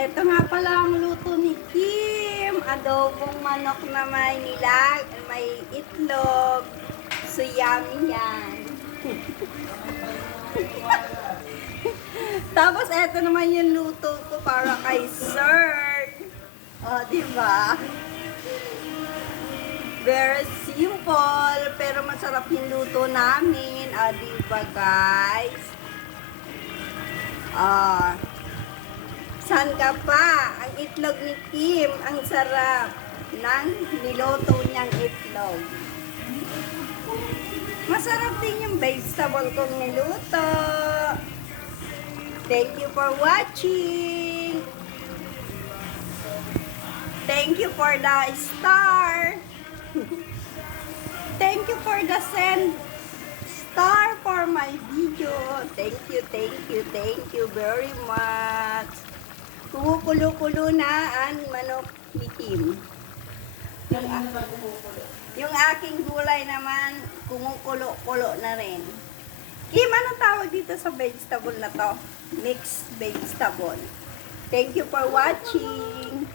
Ito nga pala ang luto ni Kim. Adobong manok na may itlog. So yummy yan. Tapos eto naman yung luto ko para kay Sir. O, diba? Very simple, pero masarap yung luto namin. O, diba guys? Saan ka pa? Ang itlog ni Kim, ang sarap ng niloto niyang itlog. Masarap din yung vegetable kong niluto. Thank you for watching. Thank you for the star. Thank you for the send star for my video. Thank you very much. Kumukulo-kulo na ang manok ni Kim. Yung aking gulay naman, kumukulo-kulo na rin. Kim, anong tawag dito sa vegetable na to? Mixed vegetable. Thank you for watching.